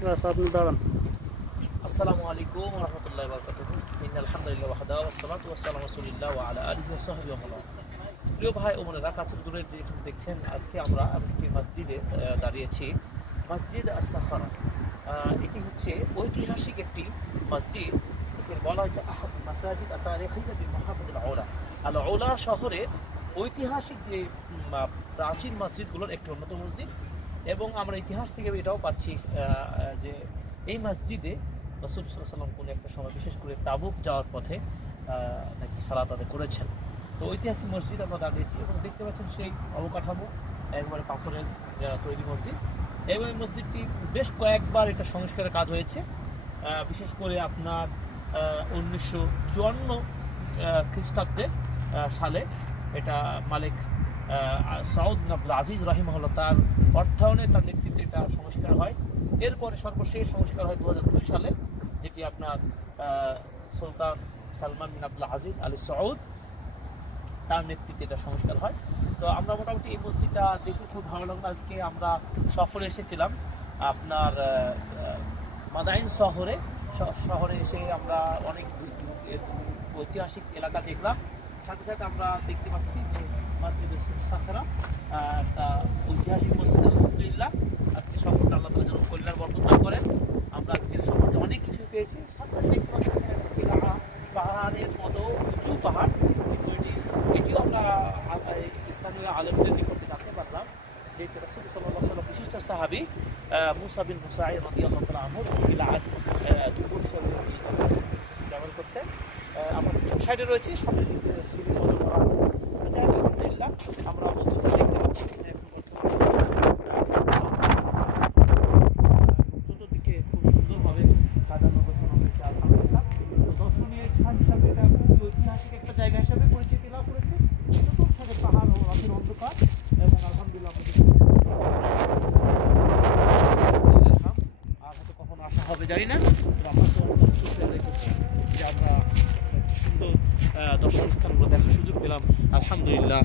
আপনি দাঁড়ান। আসসালামু আলাইকুম ওয়া রাহমাতুল্লাহি ওয়া বারাকাতুহু। ইন্নাল হামদুলিল্লাহি ওয়াহদাহু ওয়াসসালাতু ওয়াসসালামু আলা রাসূলিল্লাহি ওয়া আলা আলিহি ওয়া সাহবিহি ওয়া মান ওয়ালা। প্রিয় ভাই ও বোনেরা, কাছের দূরের যে এখানে দেখছেন, আজকে আমরা একটি মসজিদে দাঁড়িয়েছি, মসজিদ আস-সাখারা। এটি হচ্ছে ঐতিহাসিক একটি মসজিদ, একে বলা হচ্ছে আহাদ মাসাজিদ আত-তারিখিয়্যা বিল মুহাফাজাতিল উলা। আল উলা শহরের ঐতিহাসিক যে প্রাচীন মসজিদগুলোর একটি অন্যতম মসজিদ। এবং আমরা ইতিহাস থেকে এটাও পাচ্ছি যে এই মসজিদে রাসূল সাল্লাল্লাহু আলাইহি ওয়াসাল্লাম কোনো একটা সময়, বিশেষ করে তাবুক যাওয়ার পথে নাকি সালাত আদায় করেছেন। তো ঐতিহাসিক মসজিদ আমরা দাঁড়িয়েছি এবং দেখতে পাচ্ছেন সেই অবকাঠামো, একবারে পাথরের তৈরি মসজিদ। এবং এই মসজিদটি বেশ কয়েকবার এটা সংস্কারের কাজ হয়েছে, বিশেষ করে আপনার 1954 খ্রিস্টাব্দে সালে এটা মালিক সাউদ বিন আব্দুল আজিজ রাহিমাহুল্লাহ তার অর্থায়নে, তার নেতৃত্বে এটা সংস্কার হয়। এরপরে সর্বশেষ সংস্কার হয় 2002 সালে, যেটি আপনার সুলতান সালমান বিন আব্দুল আজিজ আল সাউদ তার নেতৃত্বে এটা সংস্কার হয়। তো আমরা মোটামুটি এই মসজিদটা দেখে খুব ভালো লাগলো। আজকে আমরা সফরে এসেছিলাম আপনার মাদাইন শহরে এসে আমরা অনেক ঐতিহাসিক এলাকা দেখলাম। সাথে সাথে আমরা দেখতে পাচ্ছি যে মসজিদ আস-সাখারা একটা ঐতিহাসিক মসজিদ। আলহামদুলিল্লাহ, আজকে সফরটা আল্লাহ তাআলা যেন কল্যাণ বরকতময় করেন। আমরা আজকের সফরতে অনেক কিছু পেয়েছি। সাথে সাথে দেখতে পাচ্ছি পাহাড়ের মতো উঁচু পাহাড়, কিন্তু এটিও আমরা স্থানীয় আলেমদের নিকট থেকে জানতে পারলাম যে রাসূল সাল্লাল্লাহু আলাইহি ওয়াসাল্লাম বিশিষ্ট সাহাবী মুসা বিন হুসাইন রাদিয়াল্লাহু তাআলা আনহু দুপুর ব্যবহার করতেন। আমার সাইডে রয়েছে, সামনে দিকে সিঁড়ি করা আছে। আলহামদুলিল্লাহ, আমরা মসজিদটা দেখতে পাচ্ছি চতুর্দিকে খুব সুন্দরভাবে সাজানো গোছানো হয়েছে। আলহামদুলিল্লাহ, দর্শনীয় স্থান হিসাবে এটা খুবই ঐতিহাসিক একটা জায়গা হিসাবে পরিচিতি লাভ করেছে। চতুর্দিকে পাহাড় ও রাতের অন্ধকার, এবং আলহামদুলিল্লাহ আর হয়তো কখনো আসা হবে জানি না, আমরা তো যে আমরা সুন্দর দর্শন স্থানগুলো দেখার সুযোগ পেলাম। আলহামদুলিল্লাহ।